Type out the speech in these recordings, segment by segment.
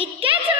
It gets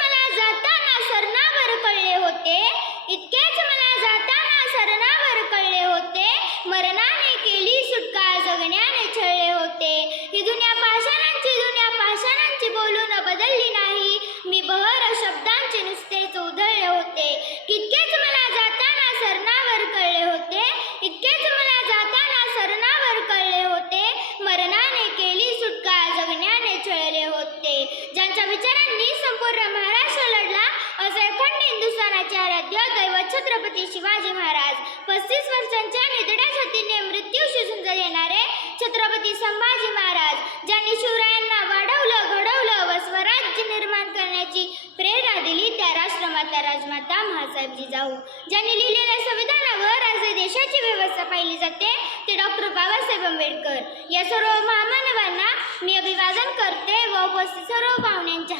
हिंदुस्थानाचे आराध्य छत्रपती शिवाजी महाराज. पस्तीस वर्षांच्या निधड्या छतीने मृत्यूशी झुंज देणारे छत्रपती संभाजी महाराज ज्यांनी शिवरायांना वाढवलं घडवलं व स्वराज्य निर्माण करण्याची प्रेरणा दिली त्या राष्ट्रमाता राजमाता महासाहेब जिजाऊ ज्यांनी लिहिलेल्या संविधानावर आज देशाची व्यवस्था पाहिली जाते ते डॉक्टर बाबासाहेब आंबेडकर. या सर्व महामानवांना मी अभिवादन करते व उपस्थित सर्व पाहुण्यांच्या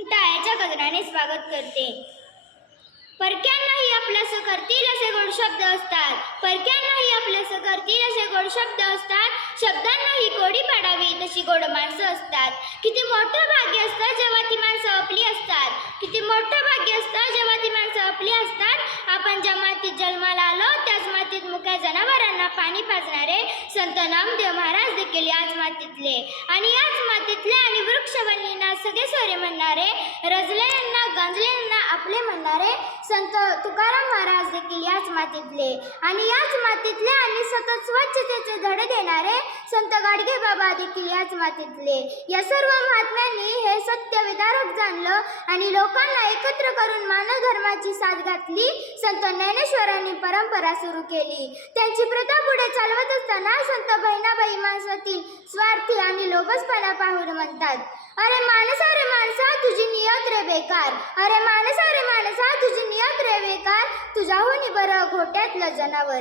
टाळ्याच्या गजराने स्वागत करते. परक्यांनाही आपलंसं करतील असे गोड शब्द असतात. परक्यांनाही आपलंसं करतील असे गोड शब्द असतात. शब्दांनाही कोडी पाडावी तशी गोड माणसं असतात. किती मोठं भाग्य असतं जेव्हा ती माणसं आपली असतात. किती मोठं भाग्य असतं जेव्हा ती माणसं आपली असतात. आपण ज्या मातीत जन्माला आलो त्याच मातीत मुक्या जनावरांना पाणी पाजणारे संत नामदेव महाराज देखील याच मातीतले. आणि याच मातीतले आणि वृक्षवल्लींना सगळे सोरे म्हणणारे रजलेले आपले म्हणणारे संत तुकाराम महाराज देखील याच मातीतले. आणि याच मातीतले आणि सतत स्वच्छतेचे धडे देणारे संत गाडगे बाबा देखील याच मातीतले. या सर्व महात्म्यांनी हे सत्य विदारक जाणलं आणि लोकांना एकत्र करून मानव धर्माची साथ घातली संत ज्ञानेश्वरांनी परंपरा सुरू केली. त्यांची प्रथा पुढे चालवत असताना संत बहिणाबाई माणसातील स्वार्थी आणि लोभसपणा पाहून म्हणतात अरे माणसा रे माणसा तुझी नियत रे बेकार. अरे माणसा रे माणसा तुझी नियत रे बेकार तुझ्याहून बरं घोट्यातलं जनावर.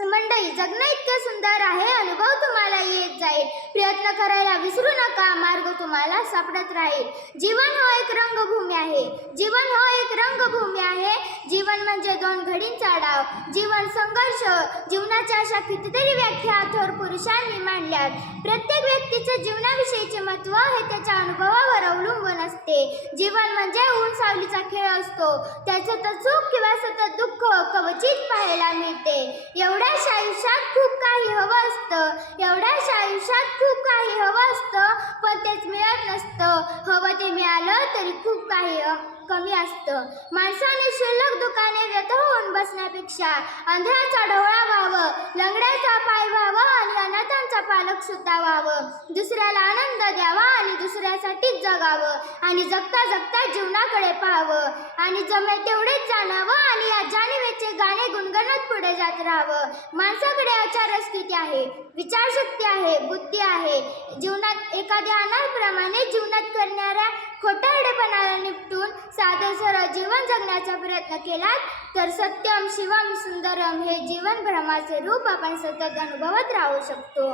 मंडई जगणं इतकं सुंदर आहे अनुभव तुम्हाला येत जाईल. प्रयत्न करायला विसरू नका मार्ग तुम्हाला सापडत राहील. जीवन हो एक रंगभूमी आहे. जीवन हो एक रंगभूमी आहे. जीवन म्हणजे दोन घडींचा डाव. जीवन संघर्ष. जीवनाच्या अशा कितीतरी व्याख्या थोर पुरुषांनी मांडल्यात. प्रत्येक व्यक्तीचे जीवनाविषयीचे महत्त्व हे त्याच्या अनुभवावर अवलंबून नसते जीवन म्हणजे ऊन सावलीचा खेळ असतो. त्याच्यात चूक सुख किंवा सतत दुःख कवचित पाहायला मिळते. एवढ्याच आयुष्यात खूप काही हवं असतं. एवढ्याच आयुष्यात खूप काही हवं असतं पण तेच मिळत नसतं. हवं ते मिळालं तरी खूप काही कमी असतं. माणसाने शिल्लक दुकाने व्यथ होऊन बसण्यापेक्षा अंधाराचा डोळा व्हावं लंगड्याचा पाय व्हावं आणि अनाथांचा पालक सुद्धा व्हावं. दुसऱ्याला दुसऱ्यासाठीच जगावं आणि जगता जगता जीवनाकडे पाहावं. आणि जमेल तेवढेच जाणावं आणि या जाणीवेचे गाणे गुणगणत पुढे जात राहावं. माणसाकडे आचारस्थिती किती आहे विचारशक्ती आहे बुद्धी आहे. जीवनात एखाद्या अनाथप्रमाणे जीवनात करणाऱ्या खोटारडेपणाला निपटून साधे सरळ जीवन जगण्याचा प्रयत्न केलात तर सत्यम शिवम सुंदरम हे जीवन भ्रमाचे रूप आपण सतत अनुभवत राहू शकतो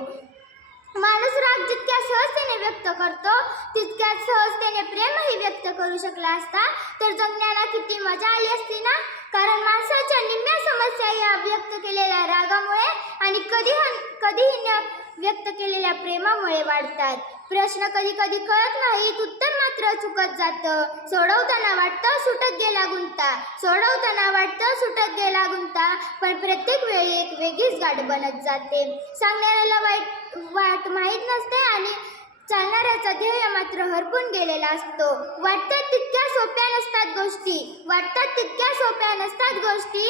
माणूस राग जितक्या सहजतेने व्यक्त करतो तितक्याच सहजतेने प्रेमही व्यक्त करू शकला असता तर जगण्याला किती मजा आली असती ना? कारण माणसाच्या निम्म्या समस्या या व्यक्त केलेल्या रागामुळे आणि कधी कधीही न व्यक्त केलेल्या प्रेमामुळे वाढतात. प्रश्न कधी कधी कळत नाहीत उत्तर मात्र चुकत जातं. सोडवताना वाटतं सुटत गेला गुंता. सोडवताना वाटतं सुटत गेला गुंता. पण प्रत्येक वेळी एक वेगळीच गाठ बनत जाते. सांगणाऱ्याला वाईट वाट माहीत नसते आणि चालणाऱ्याचा ध्येय मात्र हरपून गेलेला असतो. वाटतात तितक्या सोप्या नसतात गोष्टी. वाटतात तितक्या सोप्या नसतात गोष्टी.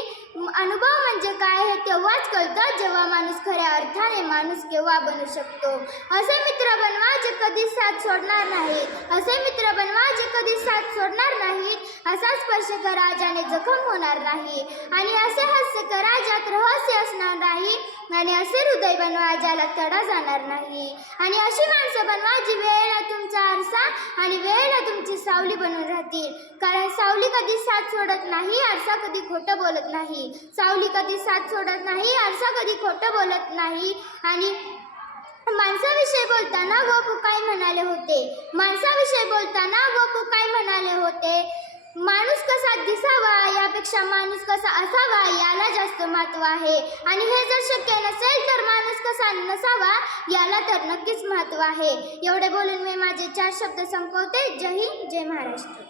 अनुभव म्हणजे काय हे तेव्हाच कळतं जेव्हा माणूस खऱ्या अर्थाने माणूस केव्हा बनू शकतो. असे मित्र बनवा जे कधीच साथ सोडणार नाहीत. असे मित्र बनवा जे कधीच साथ सोडणार नाहीत. असा स्पर्श करा ज्याने जखम होणार नाही. आणि असे हास्य करा ज्यात रहस्य असणार नाही. आणि असे हृदय बनवा ज्याला तडा जाणार नाही. आणि अशी माणसं बनवा जी वेळेला तुमचा आरसा आणि वेळेला तुमची सावली बनून राहतील. कारण सावली कधी साथ सोडत नाही आरसा कधी खोटं बोलत नाही. सावली कधी साथ सोडत नाही आरसा कधी खोटं बोलत नाही. आणि माणसाविषयी बोलताना गोपू काय म्हणाले होते? माणसाविषयी बोलताना गोपू काय म्हणाले होते? माणूस कसा दिसावा यापेक्षा माणूस कसा असावा याला जास्त महत्त्व आहे. आणि हे जर शक्य नसेल तर माणूस कसा नसावा याला तर नक्कीच महत्त्व आहे. एवढे बोलून मी माझे चार शब्द संपवते. जय हिंद जय महाराष्ट्र.